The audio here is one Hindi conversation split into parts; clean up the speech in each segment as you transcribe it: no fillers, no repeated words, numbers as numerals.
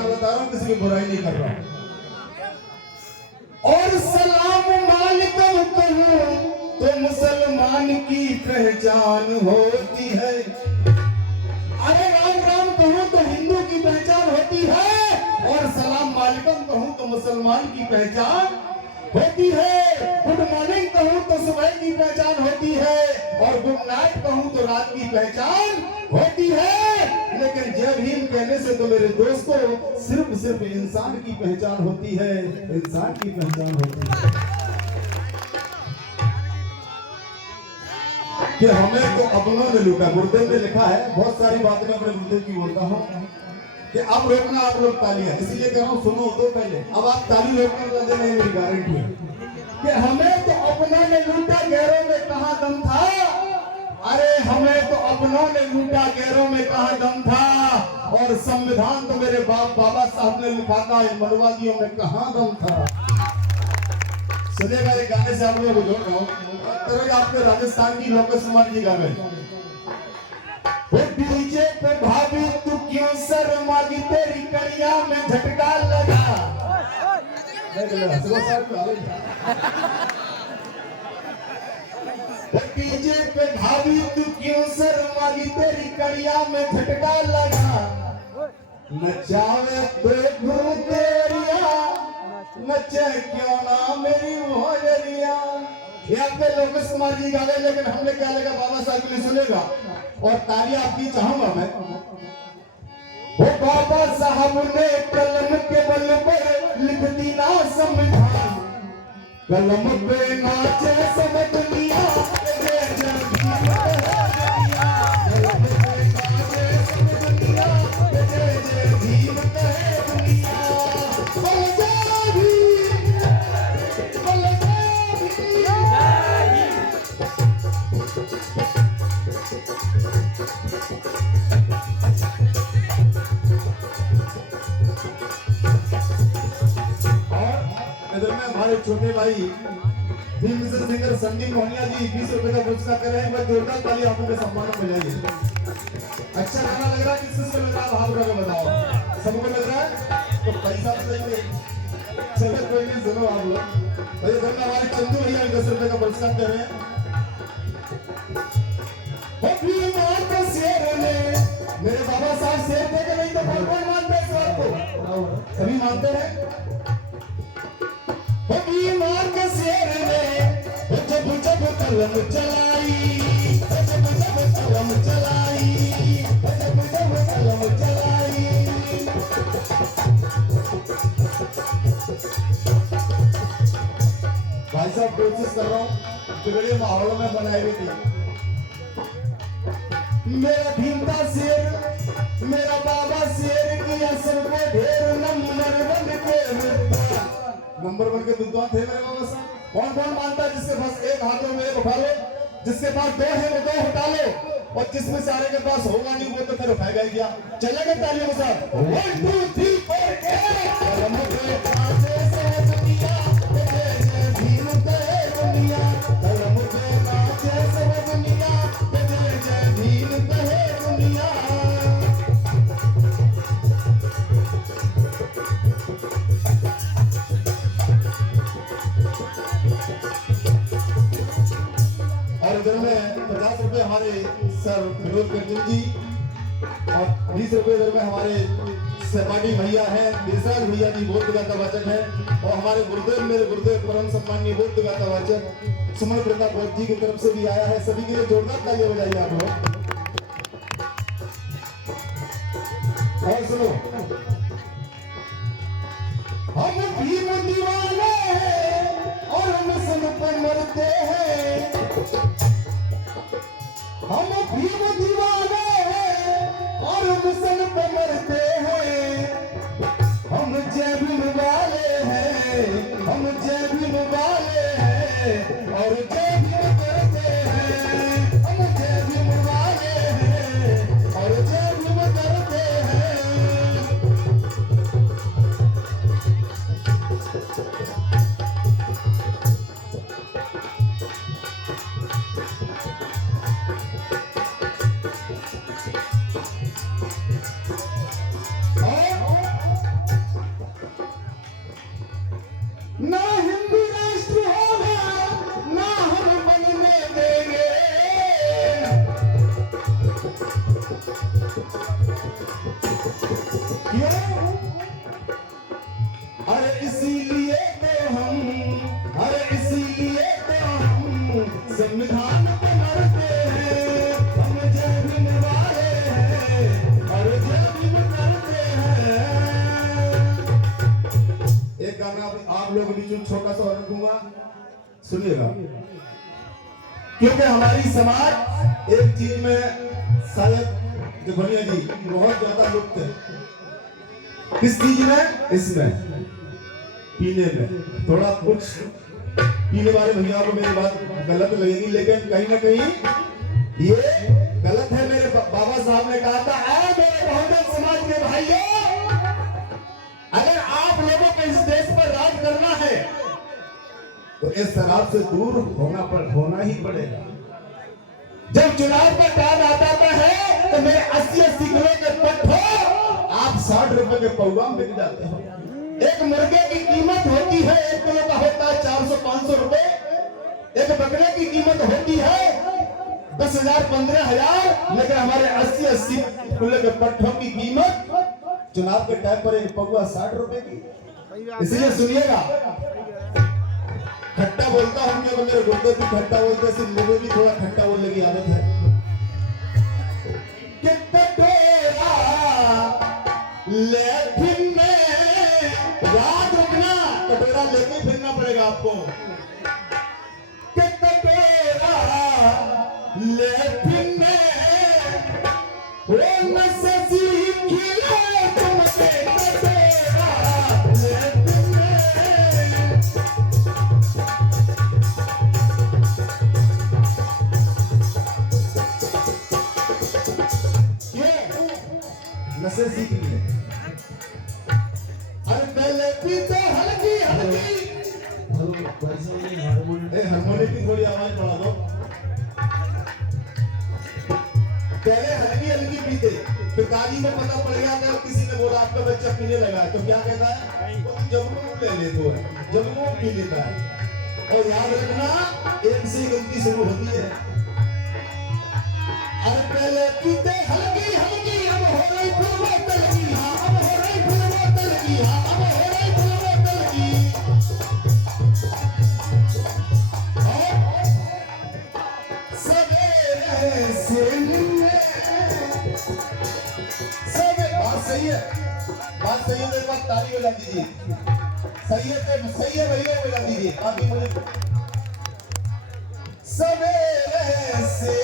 पहचान बता रहा हूँ, किसी की बुराई नहीं कर रहा हूँ। और सलाम वालेकुम कहूँ तो मुसलमान की पहचान होती है। अरे राम राम कहूँ तो हिंदू की पहचान होती है, और सलाम वालेकुम कहूँ तो मुसलमान की पहचान होती है। गुड मॉर्निंग कहूँ तो सुबह की पहचान होती है, और गुड नाइट कहूँ तो रात की पहचान होती है। लेकिन जय भीम कहने से तो मेरे दोस्तों सिर्फ इंसान की पहचान होती है, इंसान की पहचान होती है। कि हमें तो अपनों ने लूटा। गुरुदेव ने लिखा है, बहुत सारी बातें मैं अपने गुरुदेव की बोलता हूँ कि अब रोकना आप लोग तालियां, इसीलिए कह रहा हूँ सुनो तो पहले, अब आप ताली रोकने ना देना, मेरी गारंटी है कि हमें तो अपनों ने लूटा, गैरों में कहाँ दम था। अरे हमें तो अपनों ने लूटा, गैरों में कहाँ दम था। और संविधान तो मेरे बाप बाबा साहब ने लिखा था, मनुवादियों में कहाँ दम था। सुनिएगा, एक गाने से आप लोगों को जोड़ रहा हूँ, आपके राजस्थान की लोकेश कुमार जी गा रहे। डीजे पे भाभी तू क्यों शर्मा दी, तेरी कड़िया में झटका लगा। डीजे पे भाभी तू क्यों शर्मा दी, तेरी कड़िया में झटका लगा। नचावे तो तेरिया, नचे क्यों ना मेरी मोहरिया। यहाँ पे लोकेश कुमार जी गा रहे, लेकिन हमने क्या लगा बाबा साहब के लिए सुनेगा, और तालियां आपकी चाहूंगा मैं। वो बाबा साहब ने कलम के बल पर लिख दी ना संविधान, कलम पे नाचे सब दुनिया, हमारे छोटे भाई भीमसेन सिंगर संदीप मोहनिया जी 20 रुपए का पुरस्कार कर रहे हैं। मैं जोरदार ताली आप लोगों के सम्मान में बजाइए। अच्छा गाना लग रहा है, किसको लग रहा है हाथ उठा के बताओ। सबको लग रहा है तो पैसा तो देंगे। चलो कोई नहीं, सुनो आप लोग। भैया धन्यवाद, हमारे चंदू भैया 10 रुपए का पुरस्कार दे रहे हैं। शेर ने मेरे बाबा साहब शेर थे कि नहीं, तो कौन मानते हैं इस बात को? सभी मानते हैं। बीमार के शेर ने जब जब कलम चलाई, जब जब कलम चलाई, जब जब कलम चलाई। भाई साहब कोशिश कर रहा हूँ, बिगड़े माहौल में बनाई हुई थी। मेरा भीमता शेर, मेरा बाबा शेर की असर को ढेर नंबर बन के नंबर वन के विद्वान थे मेरे बाबा साहब। कौन कौन मानता है जिसके पास एक हाथों में एक उठा लो, जिसके पास दो है वो दो हटा लो, और जिसमें सारे के पास होगा नहीं वो तो फिर उठाएगा ही क्या। चलेगा तालियों के साथ 1 2 3 हमारे सर विनोद करजन जी, और 20 रुपए इधर में हमारे सहपाठी भैया हैं देसराज भैया जी, बोध गाता वाचक है। और हमारे गुरुदेव, मेरे गुरुदेव परम सम्मानीय बोध गाता वाचक सुमन प्रताप बोध जी की तरफ से भी आया है। सभी के लिए जोरदार तालियां बजाइए आप लोग। और सुनो, हम भीम दीवाने और हम सब पर मरते हैं, हम भीम दीवाने और हम सन पे मरते हैं। हम जय भीम वाले हैं, हम जय भीम वाले हैं, और जय भीम करते हैं। हम जय भीम वाले हैं और जय भीम करते हैं। क्यों? अरे इसीलिए तो हम संविधान पे लड़ते हैं, हम जय भीम वाले हैं और जय भीम करते हैं। एक गाना आप लोग बीच में छोटा सा और रखूंगा, सुनिएगा। क्योंकि हमारी समाज एक चीज में शायद जो बनिया जी बहुत ज्यादा लुप्त है। किस चीज में? इसमें पीने में। थोड़ा कुछ पीने वाले भैया को मेरी बात गलत लगेगी, लेकिन कहीं ना कहीं ये गलत है। मेरे बाबा साहब ने कहा था, मेरे बहुजन समाज के भाइयों, अगर आप लोगों को इस देश पर राज करना है तो इस शराब से दूर होना ही पड़ेगा। जब चुनाव का टाइम आता है तो मेरे 80-80 किलो के पट्ठो आप 60 रुपए के पौवा में बिक जाते हो। एक मुर्गे की कीमत होती है 1 किलो का होता है 400-500 रुपए। एक बकरे की कीमत होती है 10,000 15,000, लेकिन हमारे 80-80 किलो के पट्ठों की कीमत चुनाव के टाइम पर एक पौवा 60 रुपए की। इसलिए सुनिएगा, खट्टा बोलता हूं मैं, मेरे गुर्दे भी खट्टा बोलते हैं, सिर्फ मुझे भी थोड़ा खट्टा बोलने की आदत है। कि कटोरा ले फिरने रात रुकना, कटोरा लेके फिरना पड़ेगा आपको। कि कटोरा ले फिरने वो नशे खिले तुमसे, कटोरा ले फिरने। नशे सीख लिए। अरे पहले पीते हल्की हारमोनियम की थोड़ी आवाज बढ़ा दो। पहले हल्की पीते, पिताजी को पता पड़ गया कि किसी ने बोला आपका बच्चा पीने लगा तो क्या कहता है, जब ले ले तो जब वो पी लेता है। और याद रखना, एक से गलती शुरू होती है। अरे पहले पीते हल्की अब हो रही फुल बोतल की, हाँ अब हो रही फुल बोतल की, हाँ अब हो रही फुल बोतल की। सवेरे से बात सही है, बात सही है। मेरे पास ताली बजा दीजिए। सही है भैया, बजा दीजिए। बाकी मुझे सवेरे से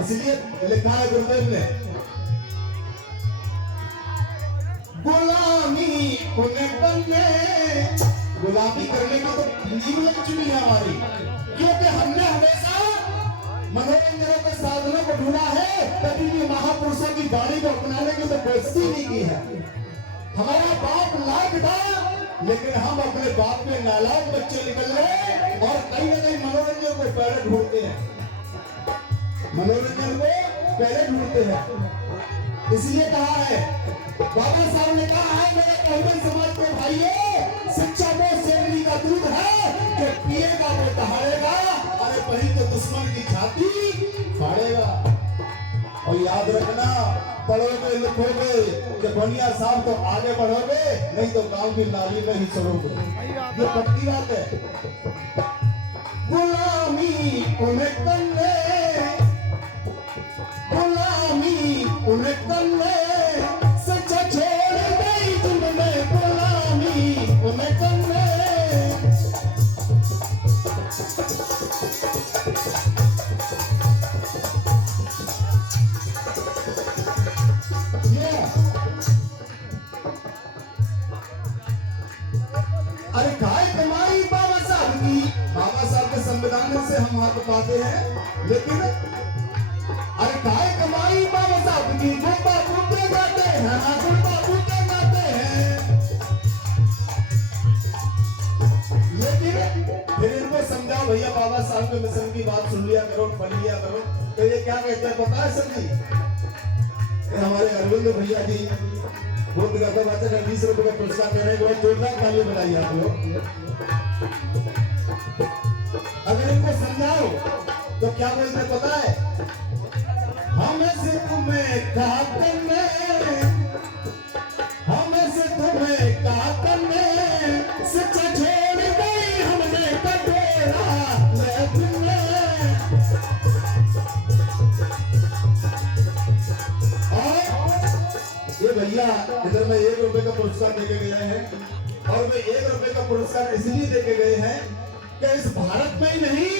इसलिए लिखा है गुरुदेव ने, गुलामी करने की तो जीवन लग चुकी है हमारी। क्योंकि हमने हमेशा मनोरंजन के साधनों को ढूंढा है, कभी भी महापुरुषों की वाणी को अपनाने की तो कोशिश नहीं की है। हमारा बाप लायक था, लेकिन हम अपने बाप में नालायक बच्चे निकल रहे और कहीं ना कहीं मनोरंजन को पहले ढूंढते हैं, मनोरंजन को पहले ढूंढते हैं। इसलिए कहा है, बाबा साहब ने कहा है, मेरे बहुजन समाज के भाइयों, शिक्षा वो शेरनी का दूध है, जो पिएगा वो दहाड़ेगा, अरे वही तो दुश्मन की छाती फाड़ेगा। और याद रखना, पढ़ोगे लिखोगे कि बनिया साहब तो आगे बढ़ोगे, नहीं तो गांव की नाली में ही सड़ोगे। ये पक्की बात है। गुलामी उन्हें करने, गुलामी उन्हें करने, सच्चा छोड़ गई तुमने, गुलामी उन्हें करने। अरे काय कमाई बाबा साहब की, बाबा साहब के संविधान से हम हाथ पाते हैं, लेकिन अरे काय कमाई बाबा साहब की, गुप्ता गुप्ते गाते हैं, गुप्ता गुप्ते गाते हैं। लेकिन फिर इनको समझाओ भैया, बाबा साहब के मिशन की बात सुन लिया करो, पढ़ लिया करो। तो ये क्या कहते हैं पता है सर जी? हमारे अरविंद भैया जी बहुत ज्यादा बातें कर 20 रुपए का पुरस्कार दे रहे हैं। बहुत जोरदार ताली बजाइए आप लोग। अगर इनको समझाओ तो क्या बोलते पता है? हमें से तुम्हें कहा करने, हमें से तुम्हें कहा करने, सच्चा छोड़ गई हमने कटोरा ले तुमने। ये भैया इधर में 1 रुपए का पुरस्कार देके गए हैं और वे 1 रुपए का पुरस्कार इसलिए देके गए हैं कि इस भारत में ही नहीं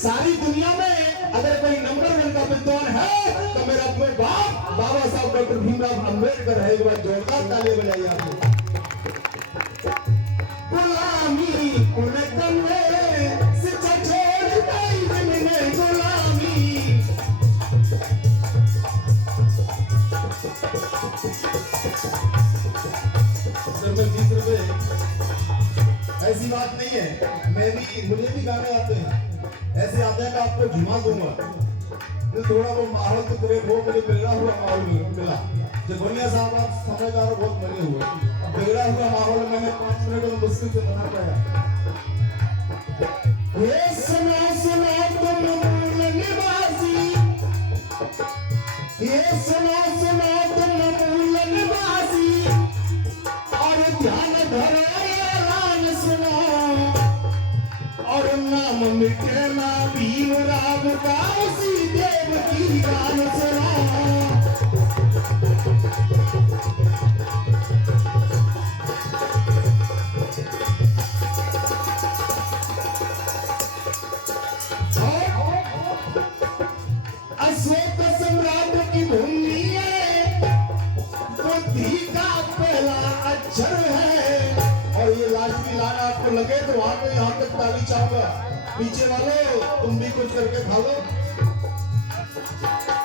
सारी दुनिया में अगर कोई नंबर 1 का विद्वान है तो मेरा अपने बाप बाबा साहब डॉक्टर भीमराव अंबेडकर है। एक बार जोरदार ताली बजाइए आप लोग। गुलामी उन्हें करने शिक्षा छोड़ गई हमने गुलामी। ऐसी बात नहीं है, मुझे भी गाने आते हैं, ऐसे आते हैं कि आपको झुमा दूंगा तो थोड़ा वो माहौल तो तेरे वो मुझे बिगड़ा हुआ माहौल मिला। जब बोलिया साहब आप समझदार बहुत मरे हुए, अब बिगड़ा हुआ माहौल मैंने 5 मिनट में मुश्किल से बना पाया। ये सुनो सुनो तुम मूल निवासी, ये सुनो सुनो तुम मूल निवासी, और ध्यान धरो और नाम मिटे ना भीमराव का उसी देव की गान सुना। अशोक सम्राट की भूमि है, बुद्धि का पहला अक्षर है। और ये लास्ट की लाइन आपको लगे तो वहां पे यहाँ तक ताली चाहूंगा। पीछे वालों तुम भी कुछ करके खा लो।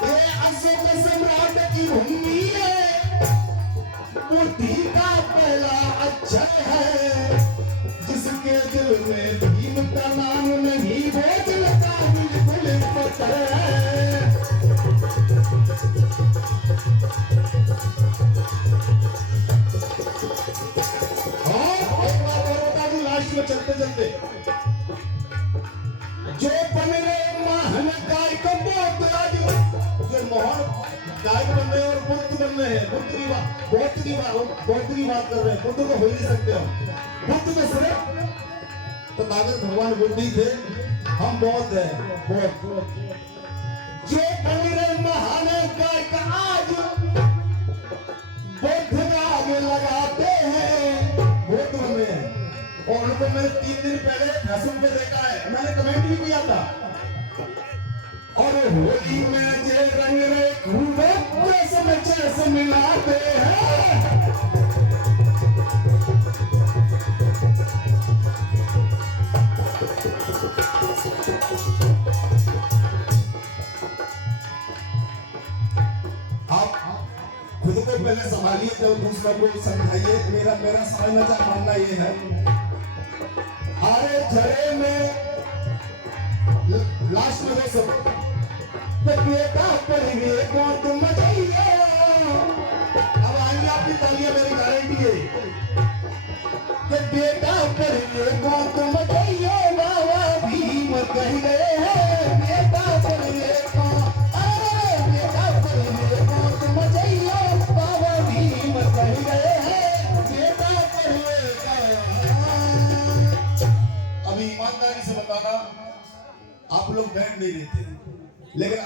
ये अशोक सम्राट की भूमि है, बुद्धि का पहला अक्षर है। जिसके दिल में भीम का नाम नहीं वो दिल का बिल्कुल पत्थर है। चलते चलते जो बन गए महान गायक बहुत आज जो महान गायक बन रहे और बुद्ध बन रहे हैं। बुद्ध की बात कर रहे हैं। बुद्ध को हो ही नहीं सकते हम। बुद्ध तो सिर्फ तो कागज भगवान बुद्ध ही थे, हम बहुत हैं बहुत। जो बन रहे महान गायक आज बुद्ध का आगे लगाते हैं, बुद्ध बन रहे हैं। और उनको मैंने 3 दिन पहले फेसबुक पे देखा है, मैंने कमेंट भी किया था। और होली में जे रंग रे खूब से मिलाते हैं। आप खुद को पहले संभालिए तो दूसरों को समझाइए। मेरा समझना चाह मानना ये है, अरे झड़े में लास्ट में दोस्तों बेटा पढ़िए कौन तुम बताइए। अब आएंगे आपकी तालियां, मेरी गारंटी है कि बेटा पढ़िए कौन तुम बताइए। बाबा भीम कह गए हैं बेटा पढ़िए कौन, अरे बेटा पढ़िए कौन तुम बताइए। बाबा भीम कह गए हैं बेटा पढ़िए कौन। अभी ईमानदारी से बताना, आप लोग बैठ नहीं रहे थे लेकिन